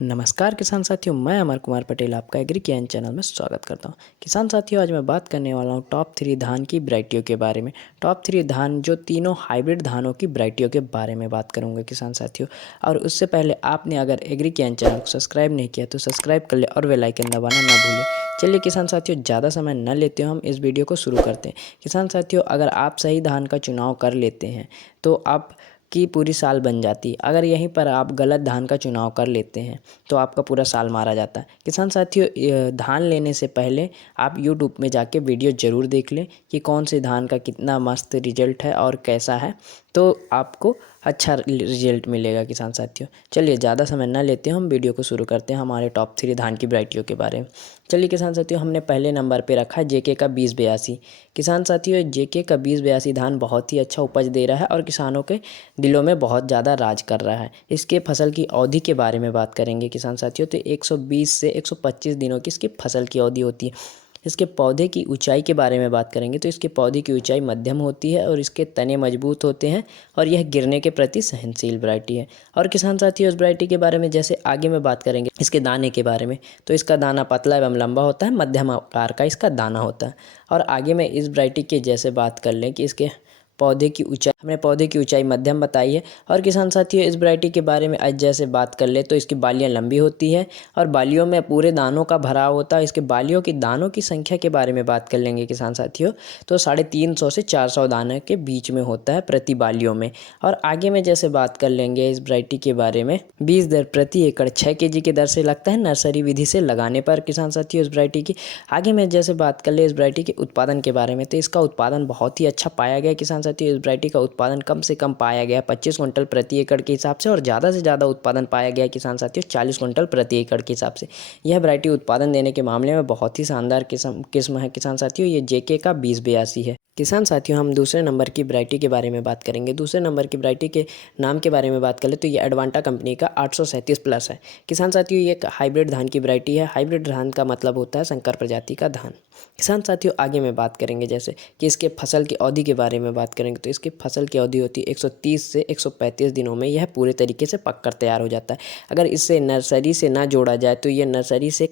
नमस्कार किसान साथियों, मैं अमर कुमार पटेल आपका एग्री ज्ञान चैनल में स्वागत करता हूं। किसान साथियों, आज मैं बात करने वाला हूं टॉप 3 धान की वैरायटियों के बारे में। टॉप 3 धान जो तीनों हाइब्रिड धानों की वैरायटियों के बारे में बात करूंगा किसान साथियों। और उससे पहले आपने अगर एग्री ज्ञान चैनल को सब्सक्राइब नहीं किया तो सब्सक्राइब कर ले और बेल आइकन दबाना ना भूलें। चलिए किसान साथियों, ज़्यादा समय न लेते हुए हम इस वीडियो को शुरू करते हैं। किसान साथियों, अगर आप सही धान का चुनाव कर लेते हैं तो आप की पूरी साल बन जाती है। अगर यहीं पर आप गलत धान का चुनाव कर लेते हैं तो आपका पूरा साल मारा जाता है। किसान साथियों, धान लेने से पहले आप यूट्यूब में जाके वीडियो ज़रूर देख लें कि कौन से धान का कितना मस्त रिजल्ट है और कैसा है, तो आपको अच्छा रिजल्ट मिलेगा किसान साथियों। चलिए ज़्यादा समय न लेते हैं, हम वीडियो को शुरू करते हैं हमारे टॉप 3 धान की वैरायटियों के बारे में। चलिए किसान साथियों, हमने पहले नंबर पे रखा है जेके का 2082। किसान साथियों, जेके का 2082 धान बहुत ही अच्छा उपज दे रहा है और किसानों के दिलों में बहुत ज़्यादा राज कर रहा है। इसके फसल की अवधि के बारे में बात करेंगे किसान साथियों, तो 120 से 125 दिनों की इसकी फसल की अवधि होती है। इसके पौधे की ऊंचाई के बारे में बात करेंगे तो इसके पौधे की ऊंचाई मध्यम होती है और इसके तने मजबूत होते हैं और यह गिरने के प्रति सहनशील वैरायटी है। और किसान साथियों, इस वैरायटी के बारे में जैसे आगे में बात करेंगे इसके दाने के बारे में, तो इसका दाना पतला एवं लंबा होता है, मध्यम आकार का इसका दाना होता है। और आगे में इस वैरायटी के जैसे बात कर लें कि इसके पौधे की ऊंचाई, हमने पौधे की ऊंचाई मध्यम बताई है। और किसान साथियों, इस वैरायटी के बारे में आज जैसे बात कर ले तो इसकी बालियां लंबी होती है और बालियों में पूरे दानों का भराव होता है। इसके बालियों की दानों की संख्या के बारे में बात कर लेंगे किसान साथियों, तो 350 से 400 दाने के बीच में होता है प्रति बालियों में। और आगे में जैसे बात कर लेंगे इस वैरायटी के बारे में, बीज दर प्रति एकड़ 6 kg की दर से लगता है नर्सरी विधि से लगाने पर किसान साथियों इस वैरायटी की। आगे में जैसे बात कर ले इस वैरायटी के उत्पादन के बारे में, तो इसका उत्पादन बहुत ही अच्छा पाया गया किसान साथियों। इस वैरायटी का उत्पादन कम से कम पाया गया 25 कुंटल प्रति एकड़ के हिसाब से और ज़्यादा से ज़्यादा उत्पादन पाया गया किसान साथियों 40 कुंटल प्रति एकड़ के हिसाब से। यह वैरायटी उत्पादन देने के मामले में बहुत ही शानदार किस्म है किसान साथियों। ये जेके का 2082 है। किसान साथियों, हम दूसरे नंबर की वैरायटी के बारे में बात करेंगे। दूसरे नंबर की वैरायटी के नाम के बारे में बात करें तो ये एडवांटा कंपनी का 837 प्लस है। किसान साथियों, ये एक हाइब्रिड धान की वैरायटी है। हाइब्रिड धान का मतलब होता है संकर प्रजाति का धान। किसान साथियों, आगे में बात करेंगे जैसे कि इसके फसल की अवधि के बारे में बात करेंगे तो इसकी फसल की अवधि होती है 130 से 135 दिनों में यह पूरे तरीके से पककर तैयार हो जाता है। अगर इसे नर्सरी से ना जोड़ा जाए तो यह नर्सरी से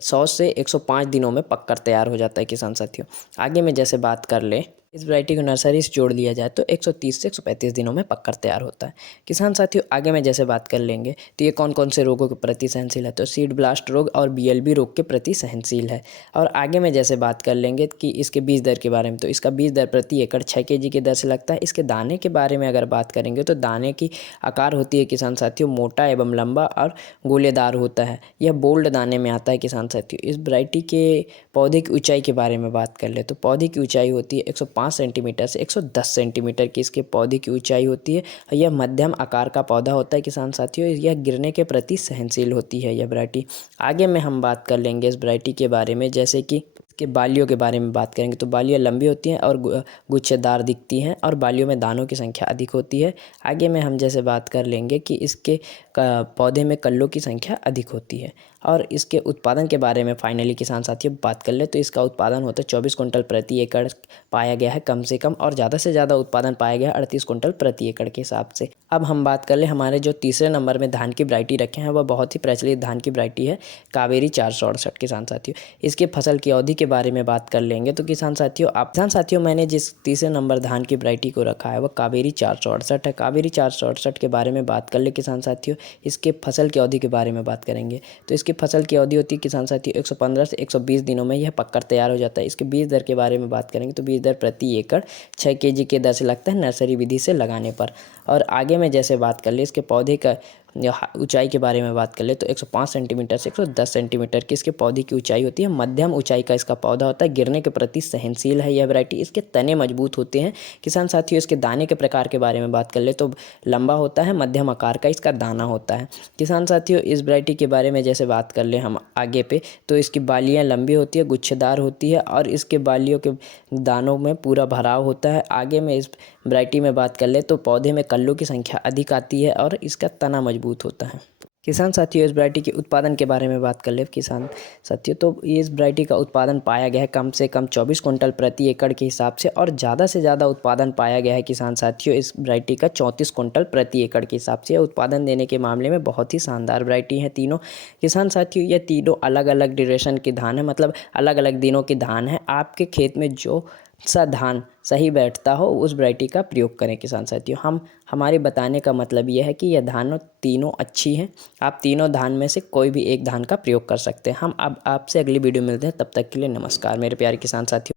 100 से 105 दिनों में पककर तैयार हो जाता है किसान साथियों। आगे में जैसे बात कर ले इस वैरायटी को नर्सरी से जोड़ लिया जाए तो 130 से 135 दिनों में पककर तैयार होता है। किसान साथियों, आगे में जैसे बात कर लेंगे तो ये कौन कौन से रोगों के प्रति सहनशील है, तो सीड ब्लास्ट रोग और बीएलबी रोग के प्रति सहनशील है। और आगे में जैसे बात कर लेंगे कि इसके बीज दर के बारे में, तो इसका बीज दर प्रति एकड़ 6 kg की दर से लगता है। इसके दाने के बारे में अगर बात करेंगे तो दाने की आकार होती है किसान साथियों मोटा एवं लंबा और गोलेदार होता है। यह बोल्ड दाने में आता है किसान साथियों। इस वैरायटी के पौधे की ऊंचाई के बारे में बात कर ले तो पौधे की ऊंचाई होती है 105 सेंटीमीटर से 110 सेंटीमीटर की इसके पौधे की ऊंचाई होती है। यह मध्यम आकार का पौधा होता है किसान साथियों। यह गिरने के प्रति सहनशील होती है यह वैरायटी। आगे में हम बात कर लेंगे इस वैरायटी के बारे में, जैसे कि इसके बालियों के बारे में बात करेंगे तो बालियाँ लंबी होती हैं और गुच्छेदार दिखती हैं और बालियों में दानों की संख्या अधिक होती है। आगे में हम जैसे बात कर लेंगे कि इसके पौधे में कल्लों की संख्या अधिक होती है। और इसके उत्पादन के बारे में फाइनली किसान साथियों बात कर ले तो इसका उत्पादन होता है 24 कुंटल प्रति एकड़ पाया गया है कम से कम, और ज़्यादा से ज़्यादा उत्पादन पाया गया है 38 कुंटल प्रति एकड़ के हिसाब से। अब हम बात कर ले हमारे जो तीसरे नंबर में धान की वैरायटी रखे हैं वह बहुत ही प्रचलित धान की वैरायटी है कावेरी 468 किसान साथियों। इसके फसल की अवधि के बारे में बात कर लेंगे तो किसान साथियों मैंने जिस तीसरे नंबर धान की वैरायटी को रखा है वह कावेरी 468 है। कावेरी 468 के बारे में बात कर ले किसान साथियों, इसके फसल की अवधि के बारे में बात करेंगे तो इसकी फसल की अवधि होती है किसान साथियों 115 से 120 दिनों में यह पककर तैयार हो जाता है। इसके बीज दर के बारे में बात करेंगे तो बीज दर प्रति एकड़ 6 kg के दर से लगता है नर्सरी विधि से लगाने पर। और आगे में जैसे बात कर ले इसके पौधे का ऊंचाई के बारे में बात कर ले तो 105 सेंटीमीटर से 110 सेंटीमीटर की इसके पौधे की ऊंचाई होती है। मध्यम ऊंचाई का इसका पौधा होता है, गिरने के प्रति सहनशील है यह वैरायटी। इसके तने मजबूत होते हैं किसान साथियों। इसके दाने के प्रकार के बारे में बात कर ले तो लंबा होता है, मध्यम आकार का इसका दाना होता है। किसान साथियों, इस वैरायटी के बारे में जैसे बात कर ले हम आगे पे तो इसकी बालियाँ लंबी होती है, गुच्छेदार होती है और इसके बालियों के दानों में पूरा भराव होता है। आगे में इस वैरायटी में बात कर ले तो पौधे में कल्लों की संख्या अधिक आती है और इसका तना मजबूत होता है। किसान साथियों, इस वैरायटी के उत्पादन के बारे में बात कर ले किसान साथियों, तो इस वैरायटी का उत्पादन पाया गया है कम से कम 24 कुंटल प्रति एकड़ के हिसाब से, और ज़्यादा से ज़्यादा उत्पादन पाया गया है किसान साथियों इस वैरायटी का 34 कुंटल प्रति एकड़ के हिसाब से। उत्पादन देने के मामले में बहुत ही शानदार वैरायटी है तीनों किसान साथियों। ये तीनों अलग अलग ड्यूरेशन के धान है, मतलब अलग अलग दिनों के धान है। आपके खेत में जो सा धान सही बैठता हो उस वैरायटी का प्रयोग करें किसान साथियों। हमारे बताने का मतलब यह है कि यह धान तीनों अच्छी हैं। आप तीनों धान में से कोई भी एक धान का प्रयोग कर सकते हैं। हम अब आपसे अगली वीडियो मिलते हैं, तब तक के लिए नमस्कार मेरे प्यारे किसान साथियों।